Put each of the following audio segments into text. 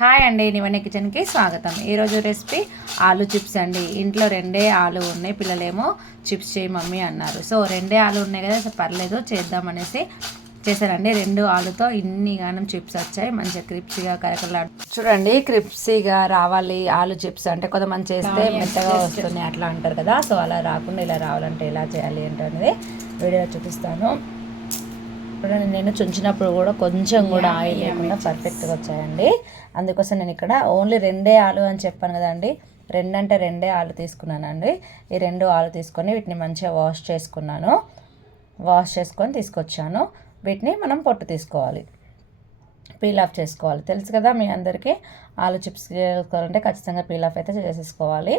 Hi అండి, నివని కిచెన్కి స్వాగతం. ఈరోజు రెసిపీ ఆలు చిప్స్ అండి. ఇంట్లో రెండే ఆలు ఉన్నాయి. పిల్లలేమో చిప్స్ చేయి మమ్మీ అన్నారు. సో రెండే ఆలు ఉన్నాయి కదా, పర్లేదు చేద్దామనేసి చేశానండి. 2 ఆలుతో ఇన్ని గానం చిప్స్ వచ్చాయి. మంచిగా క్రిప్సీగా కరకరలాడు చూడండి. క్రిప్సీగా రావాలి ఆలు చిప్స్ అంటే కొంతమంది చేస్తే మెత్తగా వస్తున్నాయి అట్లా అంటారు కదా. సో అలా రాకుండా ఇలా రావాలంటే ఎలా చేయాలి ఏంటనేది వీడియో చూపిస్తాను. నేను చుంచినప్పుడు కూడా కొంచెం కూడా ఆయిల్ లేకుండా పర్ఫెక్ట్గా వచ్చాయండి. అందుకోసం నేను ఇక్కడ ఓన్లీ 2 ఆలు అని చెప్పాను కదండి. 2 అంటే 2 ఆలు తీసుకున్నానండి. ఈ 2 ఆలు తీసుకొని వీటిని మంచిగా వాష్ చేసుకొని తీసుకొచ్చాను. వీటిని మనం పొట్టు తీసుకోవాలి, పీల్ ఆఫ్ చేసుకోవాలి. తెలుసు కదా మీ అందరికీ, ఆలు చిప్స్ చేసుకోవాలంటే ఖచ్చితంగా పీల్ ఆఫ్ అయితే చేసేసుకోవాలి.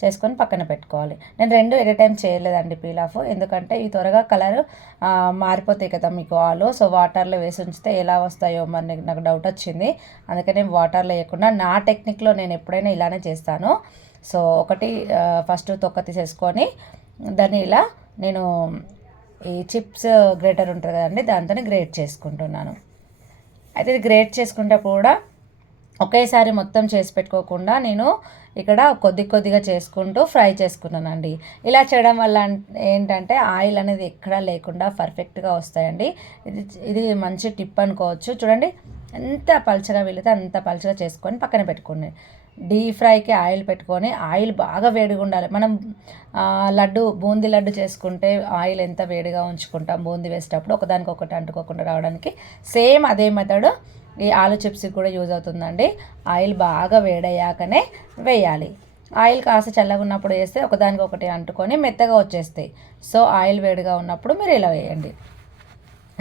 చేసుకొని పక్కన పెట్టుకోవాలి. నేను 2 ఎట్ టైం చేయలేదండి పీల్ ఆఫ్, ఎందుకంటే ఇవి త్వరగా కలర్ మారిపోతాయి కదా మీకు ఆలు. సో వాటర్లో వేసి ఉంచితే ఎలా వస్తాయో మరి నాకు డౌట్ వచ్చింది. అందుకని వాటర్లో వేయకుండా నా టెక్నిక్లో నేను ఎప్పుడైనా ఇలానే చేస్తాను. సో ఒకటి ఫస్ట్ తొక్క తీసేసుకొని దాన్ని ఇలా నేను ఈ చిప్స్ గ్రేటర్ ఉంటుంది కదండి, దాంతో గ్రేట్ చేసుకుంటున్నాను. అయితే ఇది గ్రేట్ చేసుకుంటే కూడా ఒకేసారి మొత్తం చేసి పెట్టుకోకుండా నేను ఇక్కడ కొద్దిగా చేసుకుంటూ ఫ్రై చేసుకున్నానండి. ఇలా చేయడం వల్ల ఏంటంటే ఆయిల్ అనేది ఎక్కడా లేకుండా పర్ఫెక్ట్గా వస్తాయండి. ఇది మంచి టిప్ అనుకోవచ్చు. చూడండి, ఎంత పలుచగా వీలైతే అంత పలుచగా చేసుకొని పక్కన పెట్టుకోండి. డీప్ ఫ్రైకి ఆయిల్ పెట్టుకొని, ఆయిల్ బాగా వేడిగా ఉండాలి. మనం బూందీ లడ్డు చేసుకుంటే ఆయిల్ ఎంత వేడిగా ఉంచుకుంటాం బూందీ వేసేటప్పుడు, ఒకదానికొకటి అంటుకోకుండా రావడానికి. సేమ్ అదే మెథడ్ ఈ ఆలు చిప్స్కి కూడా యూజ్ అవుతుందండి. ఆయిల్ బాగా వేడయ్యాకనే వేయాలి. ఆయిల్ కాస్త చల్లగా ఉన్నప్పుడు వేస్తే ఒకదానికొకటి అంటుకొని మెత్తగా వచ్చేస్తాయి. సో ఆయిల్ వేడిగా ఉన్నప్పుడు మీరు ఇలా వేయండి.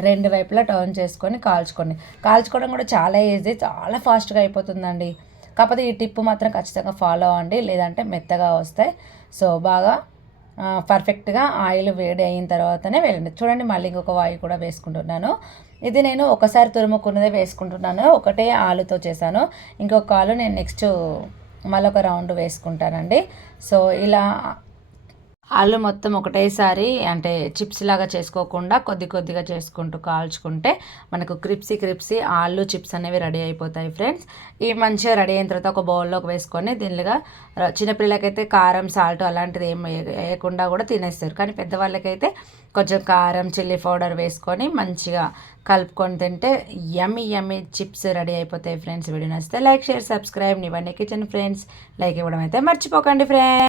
2 వైపులా టర్న్ చేసుకొని కాల్చుకోవడం కూడా చాలా ఈజీ, చాలా ఫాస్ట్గా అయిపోతుందండి. కాకపోతే ఈ టిప్ మాత్రం ఖచ్చితంగా ఫాలో అవ్వండి, లేదంటే మెత్తగా వస్తాయి. సో బాగా పర్ఫెక్ట్గా ఆయిల్ వేడి అయిన తర్వాతనే వెళ్ళండి. చూడండి, మళ్ళీ ఇంకొక వాయి కూడా వేసుకుంటున్నాను. ఇది నేను ఒకసారి తురుముకున్నదే వేసుకుంటున్నాను. ఒకటే ఆలుతో చేశాను. ఇంకొక ఆలు నేను నెక్స్ట్ మళ్ళొక రౌండ్ వేసుకుంటానండి. సో ఇలా ఆలు మొత్తం ఒకటేసారి అంటే చిప్స్ లాగా చేసుకోకుండా కొద్దిగా చేసుకుంటూ కాల్చుకుంటే మనకు క్రిప్సీ ఆలు చిప్స్ అనేవి రెడీ అయిపోతాయి ఫ్రెండ్స్. ఇవి మంచిగా రెడీ అయిన తర్వాత ఒక బౌల్లోకి వేసుకొని దీనిగా చిన్నపిల్లలకైతే కారం సాల్ట్ అలాంటిది ఏం వేయకుండా కూడా తినేస్తారు. కానీ పెద్దవాళ్ళకైతే కొంచెం కారం చిల్లీ పౌడర్ వేసుకొని మంచిగా కలుపుకొని తింటే యమ్మీ చిప్స్ రెడీ అయిపోతాయి ఫ్రెండ్స్. వీడియో నచ్చితే లైక్ షేర్ సబ్స్క్రైబ్ నివని కిచెన్ ఫ్రెండ్స్. లైక్ ఇవ్వడం అయితే మర్చిపోకండి ఫ్రెండ్స్.